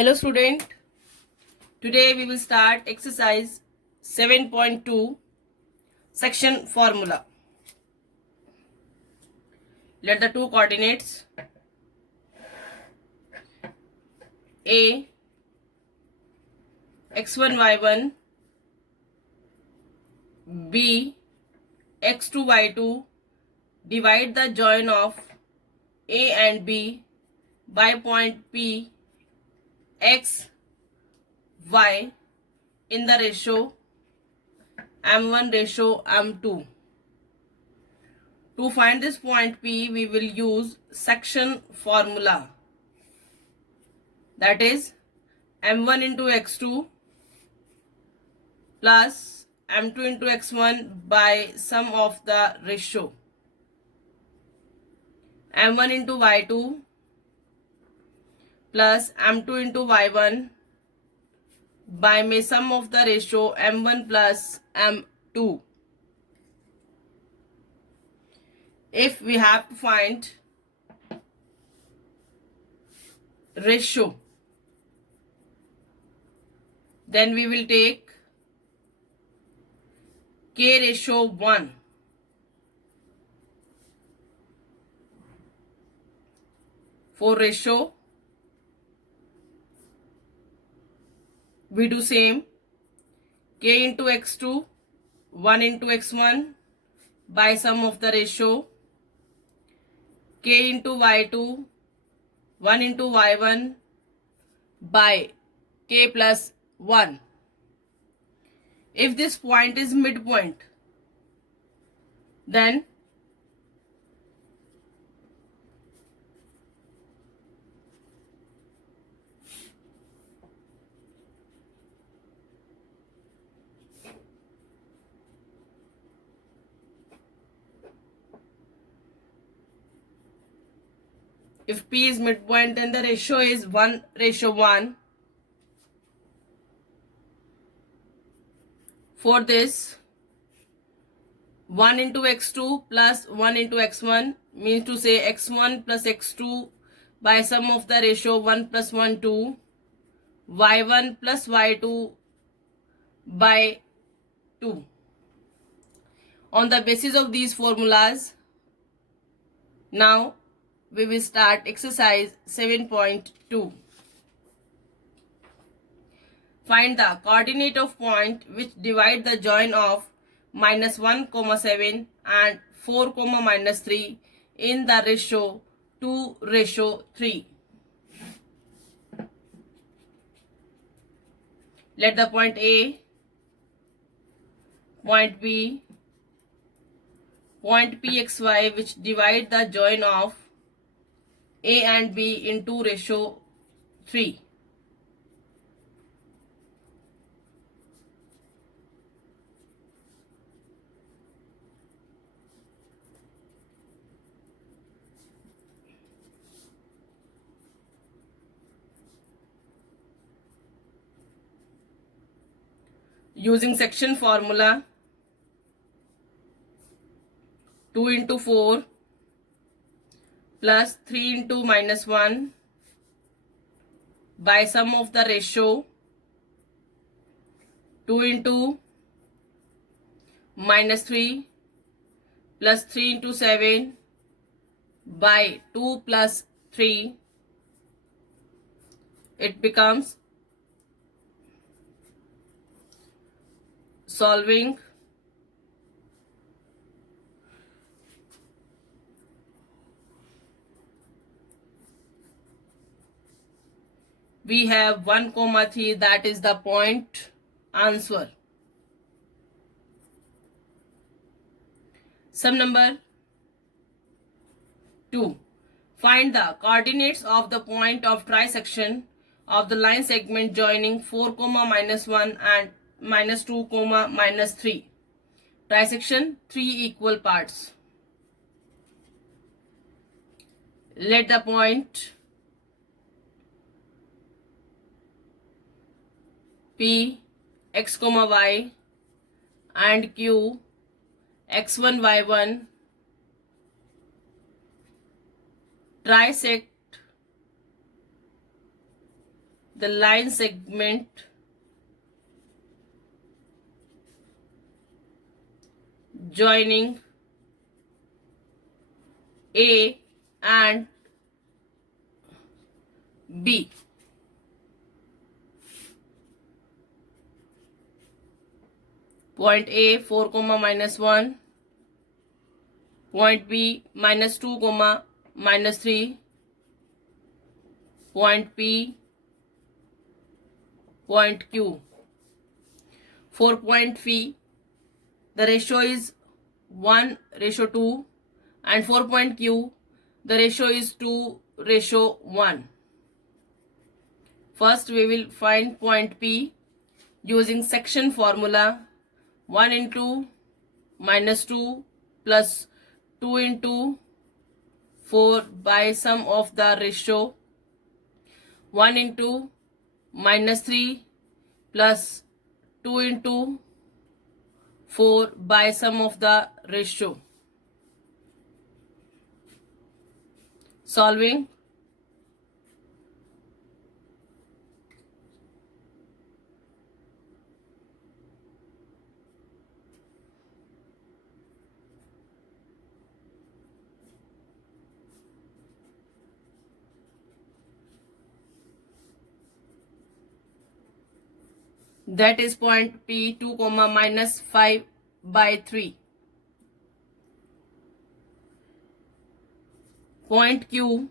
Hello student, today we will start exercise 7.2 section formula. Let the two coordinates A x1 y1 B x2 y2 divide the join of A and B by point P x y in the ratio m1 ratio m2. To find this point P, we will use section formula, that is m1 into x2 plus m2 into x1 by sum of the ratio m1 into y2 plus m2 into y1 by may sum of the ratio m1 plus m2. If we have to find ratio, then we will take k ratio 1. For ratio, we do same, k into x2 1 into x1 by sum of the ratio k into y2 1 into y1 by k plus 1. If this point is midpoint, then if P is midpoint, then the ratio is 1 ratio 1. For this, 1 into x2 plus 1 into x1 means to say x1 plus x2 by sum of the ratio 1 plus 1 2, y1 plus y2 by 2. On the basis of these formulas, now we will start exercise 7.2. Find the coordinate of point which divide the join of -1, 7 and 4, -3 in the ratio 2 ratio 3. Let the point A, point B, point PXY which divide the join of A and B in 2 ratio 3. Using section formula, 2 into 4 plus 3 into -1 by sum of the ratio 2 into -3 plus 3 into 7 by 2 plus 3, it becomes solving we have 1, 3, that is the point answer. Sum number 2. Find the coordinates of the point of trisection of the line segment joining 4, -1 and -2, -3. Trisection 3 equal parts. Let the point P x, y and Q x1, y1 trisect the line segment joining A and B. Point A 4, -1. Point B -2, -3. Point P, point Q. For point P, the ratio is 1:2, and for point Q, the ratio is 2:1. First, we will find point P using section formula. 1 into -2 plus 2 into 4 by sum of the ratio. 1 into -3 plus 2 into 4 by sum of the ratio. Solving. That is point P 2, -5/3. Point Q,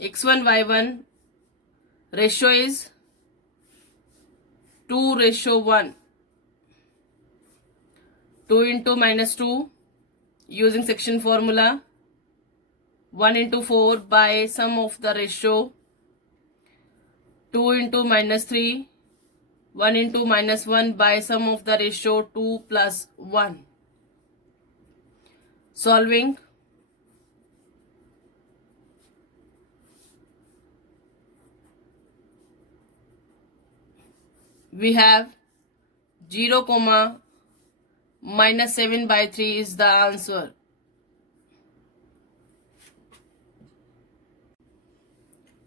x1, y1 ratio is 2:1. 2 into -2 using section formula. 1 into 4 by sum of the ratio. 2 into -3. 1 into -1 by sum of the ratio. 2 plus 1. Solving. We have 0, -7/3 is the answer.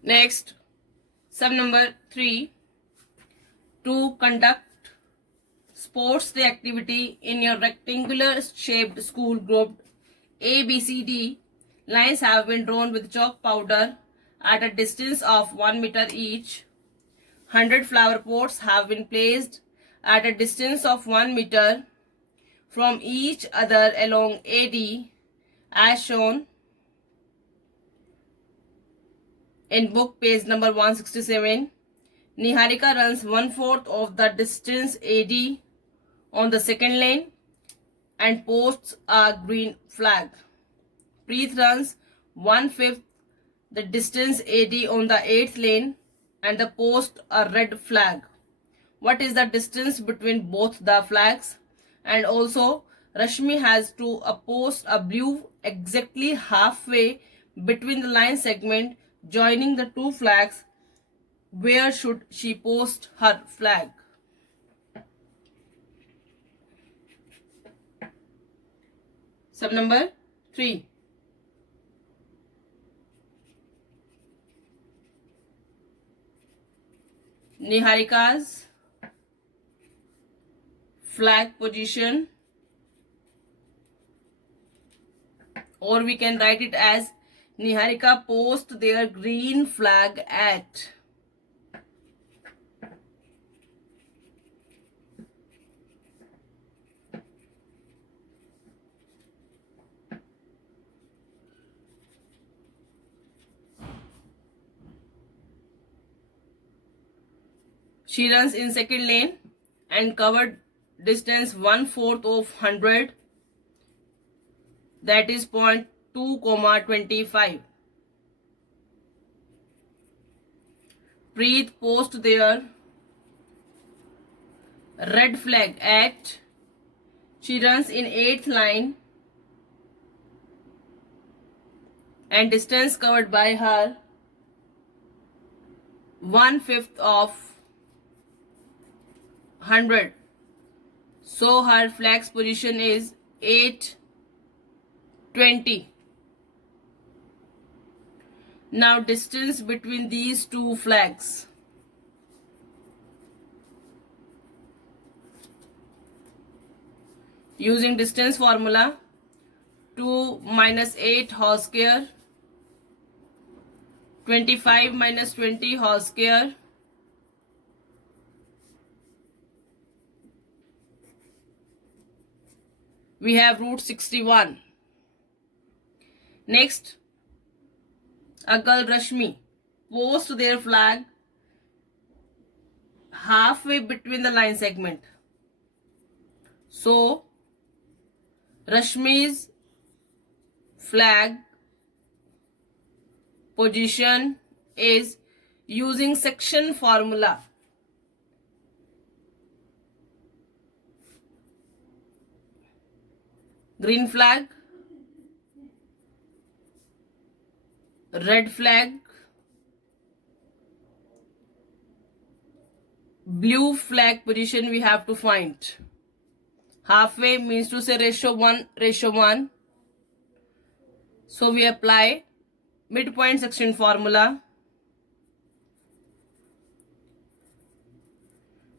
Next, sum number 3. To conduct sports day activity in your rectangular shaped school grouped A, B, C, D, lines have been drawn with chalk powder at a distance of 1 meter each. 100 flower pots have been placed at a distance of 1 meter from each other along AD as shown in book page number 167. Niharika runs 1/4 of the distance AD on the second lane and posts a green flag. Preet runs 1/5 the distance AD on the 8th lane and the post a red flag. What is the distance between both the flags? And also Rashmi has to post a blue exactly halfway between the line segment joining the two flags. Where should she post her flag? Sub number 3. Niharika's flag position, or we can write it as Niharika post their green flag at. She runs in second lane and covered distance 1/4 of 100, that is 0.2, 25. Preet post their red flag at. She runs in 8th line and distance covered by her 1/5 of 100. So her flag's position is 8:20. Now distance between these two flags. using distance formula, 2 minus 8 whole square, 25 minus 20 whole square, we have root 61. Next, a girl Rashmi post their flag halfway between the line segment. So, Rashmi's flag position is using section formula. Green flag, red flag, blue flag position we have to find. Halfway means to say ratio 1:1. So we apply midpoint section formula.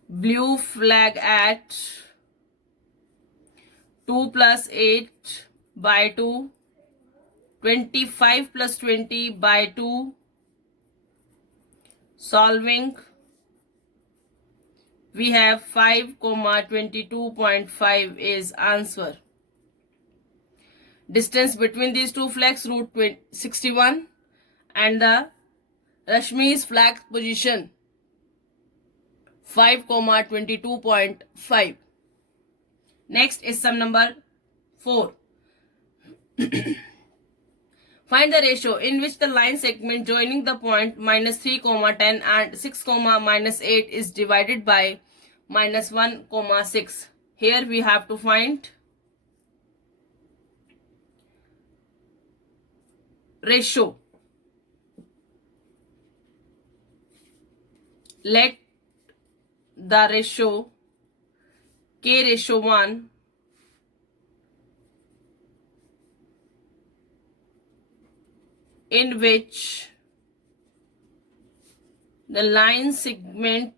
Blue flag at 2 plus 8 by 2, 25 plus 20 by 2. Solving, we have 5,22.5 is answer. Distance between these two flags, root 61, and the Rashmi's flag position, 5,22.5. Next is sum number 4. Find the ratio in which the line segment joining the point -3, 10 and 6, -8 is divided by -1, 6. Here we have to find ratio. Let the ratio K/1 in which the line segment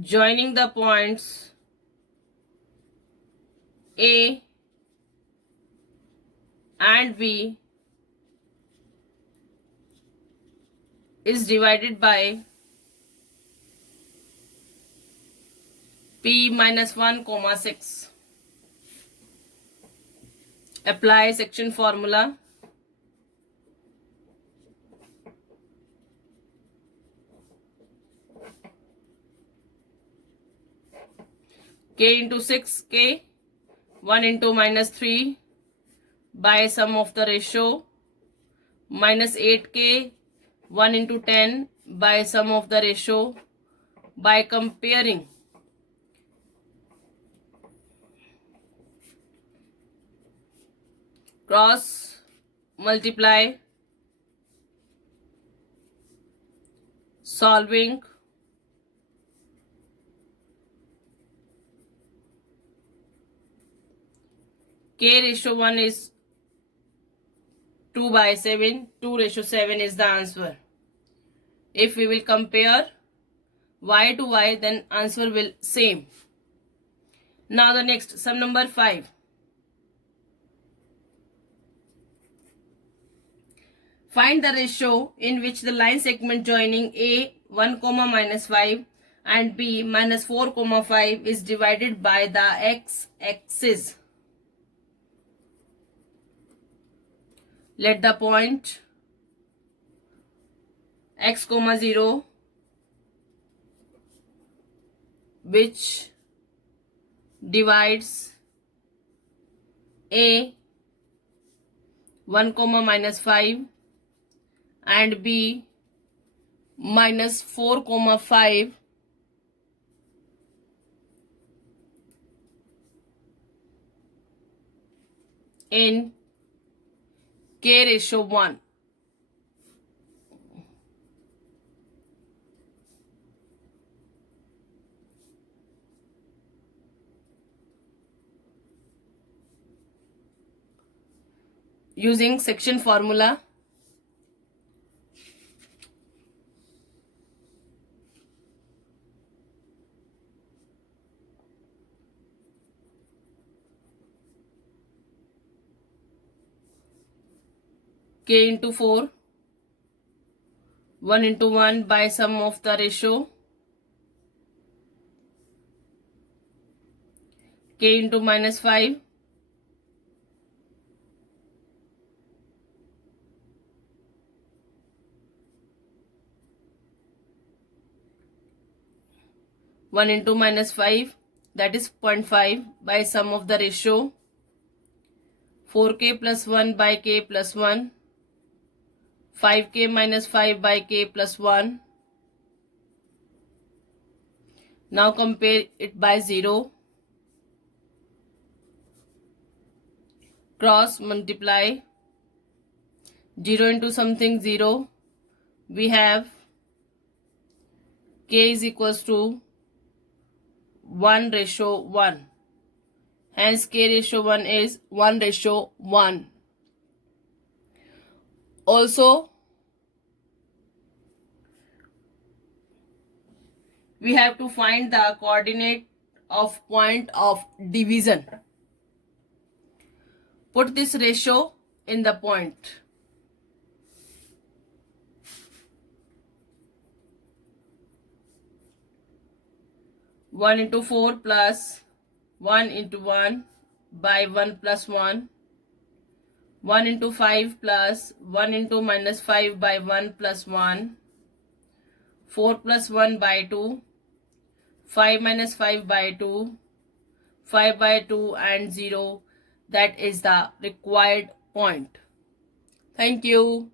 joining the points A and B is divided by P -1, 6. Apply section formula. K into 6K, 1 into -3 by sum of the ratio, -8K, 1 into 10 by sum of the ratio. By comparing, cross multiply, solving, K/1 is 2/7, 2/7 is the answer. If we will compare y to y, then answer will same. Now the next, sum number 5. Find the ratio in which the line segment joining A 1, -5 and B -4, 5 is divided by the x-axis. Let the point x, 0 which divides A 1, -5 and B -4, 5 in K/1. Using section formula, k into 4, 1 into 1 by sum of the ratio, k into minus 5, 1 into minus 5, that is 0.5 by sum of the ratio, 4k plus 1 by k plus 1, 5k minus 5 by k plus 1. Now compare it by 0. Cross multiply. 0 into something 0. We have k is equals to 1 ratio 1. Hence k ratio 1 is 1 ratio 1. Also, we have to find the coordinate of point of division. Put this ratio in the point. One into 4 plus 1 into 1 by 1 plus 1. 1 into 5 plus 1 into minus 5 by 1 plus 1. 4 plus 1 by 2. 5 minus 5 by 2. 5 by 2 and 0. That is the required point. Thank you.